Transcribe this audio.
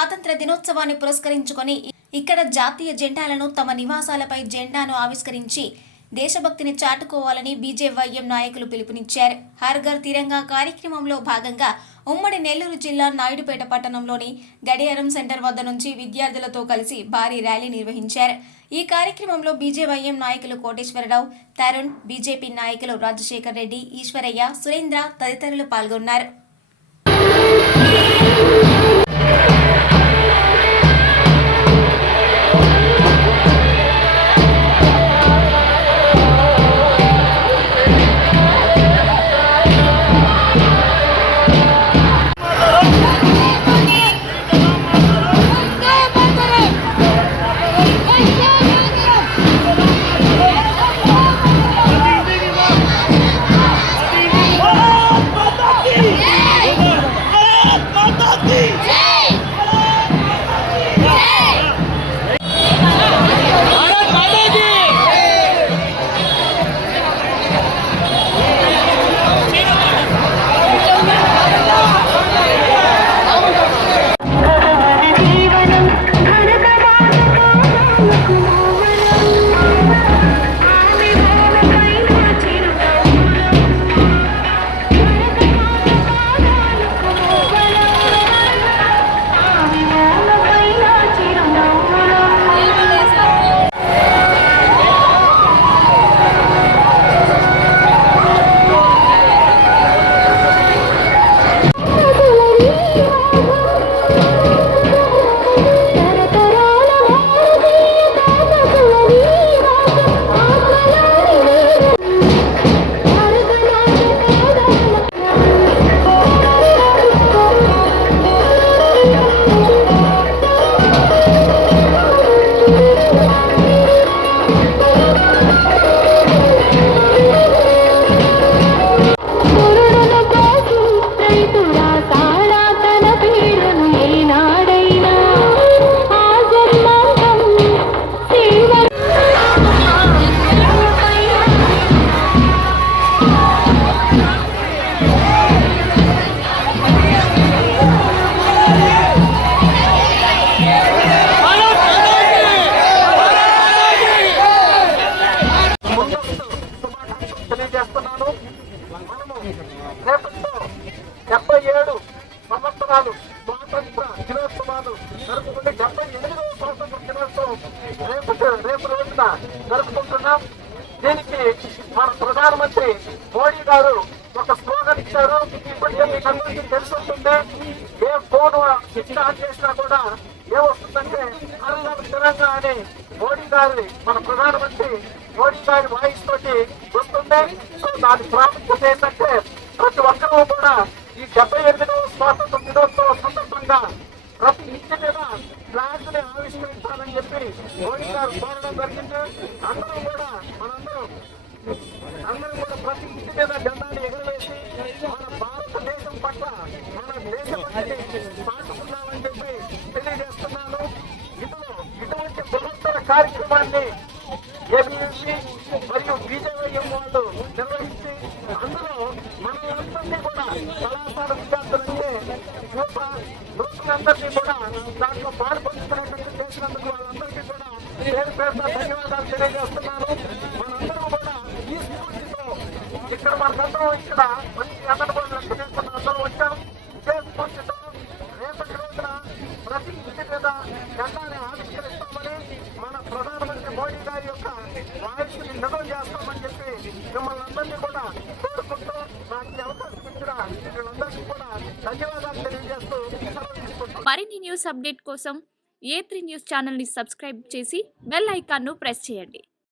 స్వాతంత్ర దినోత్సవాన్ని పురస్కరించుకొని ఇక్కడ జాతీయ జెండాలను తమ నివాసాలపై జెండాను ఆవిష్కరించి దేశభక్తిని చాటుకోవాలని బీజేవైఎం నాయకులు పిలుపునిచ్చారు. హర్ ఘర్ తిరంగా కార్యక్రమంలో భాగంగా ఉమ్మడి నెల్లూరు జిల్లా నాయుడుపేట పట్టణంలోని గడియారం సెంటర్ వద్ద నుంచి విద్యార్థులతో కలిసి భారీ ర్యాలీ నిర్వహించారు. ఈ కార్యక్రమంలో బీజేవైఎం నాయకులు కోటేశ్వరరావు, తరుణ్, బీజేపీ నాయకులు రాజశేఖర్ రెడ్డి, ఈశ్వరయ్య, సురేంద్ర తదితరులు పాల్గొన్నారు. సంవత్సరాలు స్వాతంత్ర దినోత్సవాలు జరుపుకుంటే 78వ స్వాతంత్ర దినోత్సవం రేపు రోజున జరుపుకుంటున్నాం. దీనికి మన ప్రధానమంత్రి మోడీ గారు ఒక స్లోగన్ ఇచ్చారు. ఇప్పటికే మీకు అందరికీ తెలుసుంటుంది. ఏ ఫోన్ స్టార్ట్ చేసినా కూడా ఏమొస్తుందంటే హర్ తిరంగా అని మోడీ గారి మన ప్రధానమంత్రి మోడీ గారి వాయిస్ తోటి వస్తుంది. సో దాని ప్రాముఖ్యత ఏంటంటే ప్రతి ఒక్కరూ కూడా ఈ 78వ స్వాతంత్ర దినోత్సవ సందర్భంగా ప్రతి ఇంటి మీద ఫ్లాగ్ ని ఆవిష్కరించాలని చెప్పి మోడీ గారు కోరడం జరిగింది. అందరూ కూడా ప్రతి ఇంటి మీద జెండాని ఎగురవేసి మన భారతదేశం పట్ల మన దేశభక్తిని పాటుకున్నామని చెప్పి తెలియజేస్తున్నాను. ఇటువంటి బృహత్తర కార్యక్రమాన్ని ఏబీవీపీ మరియు బీజేవైఎం వాళ్ళు నిర్వహించి అందులో మనలందరినీ కూడా కళాశాల విద్యార్థులంటే యువకులందరినీ కూడా దాంట్లో పాల్పంచుకున్నట్టు చేసినందుకు వాళ్ళందరికీ కూడా పేరుతో ధన్యవాదాలు తెలియజేస్తున్నాను. మనందరూ కూడా ఈ స్ఫూర్తితో ఇక్కడ మనందరం ఇక్కడ మంచి అందరిలో చేసుకున్న అందరూ వచ్చాం. ఇదే స్ఫూర్తితో రేపటి రోజున ప్రతి ఇంటి మీద జెండాని ఆవిష్కరిస్తామని మన ప్రధానమంత్రి మోడీ గారి యొక్క వాయిస్ ని నిజం చేస్తామని చెప్పి మిమ్మల్ని అందరినీ కూడా కోరుకుంటూ నాకు ఈ అవకాశం ఇచ్చిన వీళ్ళందరికీ కూడా ధన్యవాదాలు తెలియజేస్తూ తీసుకుంటాం. మరిన్ని న్యూస్ అప్డేట్ కోసం A3 న్యూస్ ఛానల్ ని సబ్స్క్రైబ్ చేసి బెల్ ఐకాన్ ను ప్రెస్ చేయండి.